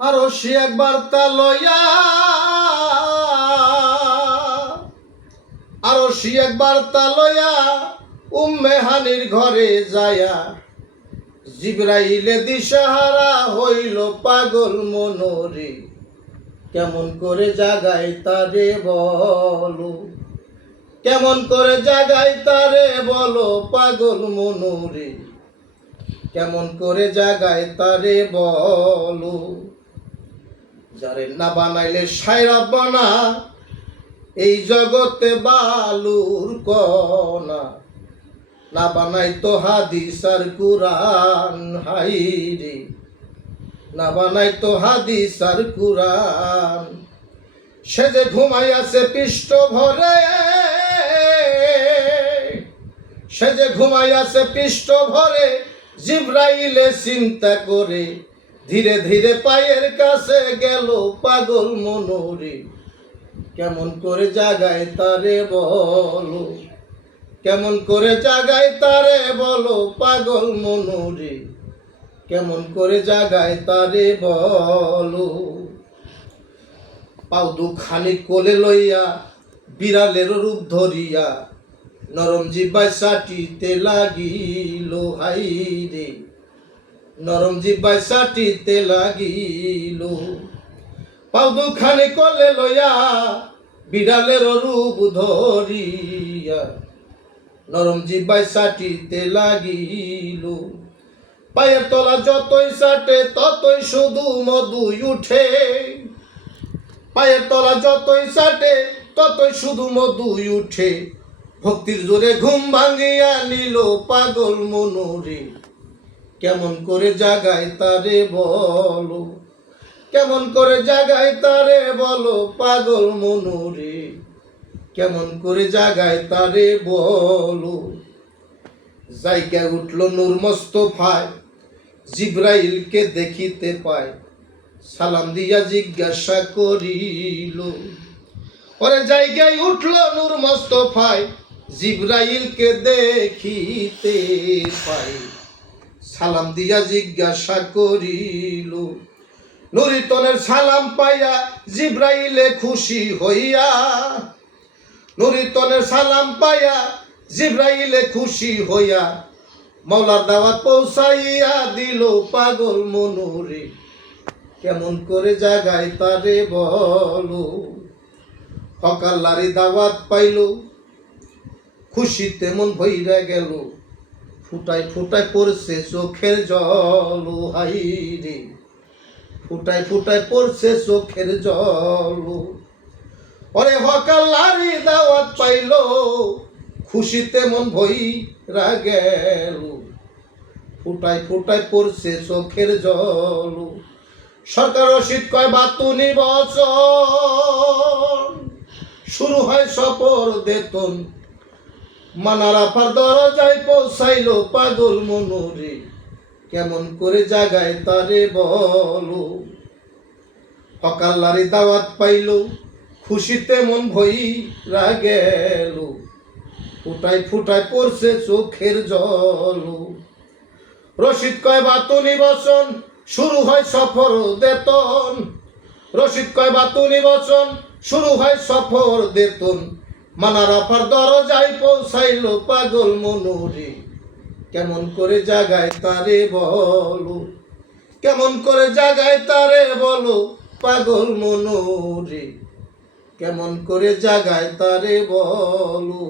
আরো সে একবার তা লইয়া আরো সে একবার তা লইয়া উম্মে হানির ঘরে যায়া জিবরাইলে দিশাহারা হইল পাগল মনোরে। কেমন করে জাগাই তারে বলো, কেমন করে জাগাই তারে বলো পাগল মনোরে। কেমন করে জাগাই তারে বলো। যারে না বানাইলে সায়রা বানা এই জগতে বালুর কণা। না বানাই তো হাদিস আর কুরআন হাইরে, না বানাই তো হাদিস আর কুরআন। সে যে ঘুমাইয়াছে পৃষ্ঠ ভরে, সে যে ঘুমাইয়াছে পৃষ্ঠ ভরে জিবরাইলে চিন্তা করে ধীরে ধীরে পায়ের কাছে গেল পাগল মনোরে। কেমন করে জাগায় তারে বলো, কেমন করে জাগায় তারে বলো পাগল মনোরে। কেমন করে জাগায় তারে বলো। পাও দুখানি কোলে লইয়া বিড়ালের রূপ ধরিয়া নরম জিব্বায় চাটিতে লাগিল হাইরে, নরম জিব্বায় চাটিতে লাগিল। পাও দুখানি কোলে লইয়া বিড়ালের রূপ ধরিয়া নরম জিব্বায় চাটিতে লাগিল। পায়ের তলা যতই চাটে ততই শুধু মধুই উঠে, পায়ের তলা যতই চাটে ততই শুধু মধুই উঠে। ভক্তির জোরে ঘুম ভাঙিয়া নিল পাগল মনোরে। কেমন করে জাগায় তারে বলো, কেমন করে জাগায় তারে বলো পাগল মনোরে। কেমন করে জাগায় তারে বলো। জায়গা উঠল নূর মোস্তফায় জিবরাইলকে দেখিতে পায়, সালাম দিয়া জিজ্ঞাসা করিল। পরে জায়গায় উঠল নূর মোস্তফায় জিবরাইলকে দেখিতে পায়, সালাম দিয়া জিজ্ঞাসা করিল। নুরিতনের সালাম পাইয়া জিবরাইলে খুশি হইয়া, নুরিতনের সালাম পাইয়া জিবরাইলে খুশি হইয়া মাওলার দাওয়াত পৌঁছাইয়া দিল পাগল মনোরে। কেমন করে জাগায় তারে বলো। হকাল্লারি দাওয়াত পাইল খুশিতে মন ভইরা গেল, ফুটায় ফুটায় পড়ছে চোখের জল হাইরে, ফুটায় ফুটায় পড়ছে চোখের জল। ওরে হকাল্লারি দাওয়াত পাইল খুশিতে মন ভইরা গেল, ফুটায় ফুটায় পড়ছে চোখের জল। সরকার রশিদ কয় বাতুনি বচন, শুরু হয় সফর বেতন। মানারাফার দরজায় পৌঁছাইল পাগল মনোরে। কেমন করে জাগায় তারে বলো। হকাল্লারি দাওয়াত পাইল খুশিতে মন ভইরা গেল, ফুটায় ফুটায় পড়ছে চোখের জল। রশিদ কয় বাতুনি বচন, শুরু হয় সফর বেতন। রশিদ কয় বাতুনি বচন, শুরু হয় সফর বেতন। মানারাফার দরজায় পৌঁছাইল পাগল মনোরে। কেমন করে জাগায় তারে বলো, কেমন করে জাগায় তারে বলো পাগল মনোরে। কেমন করে জাগায় তারে বলো।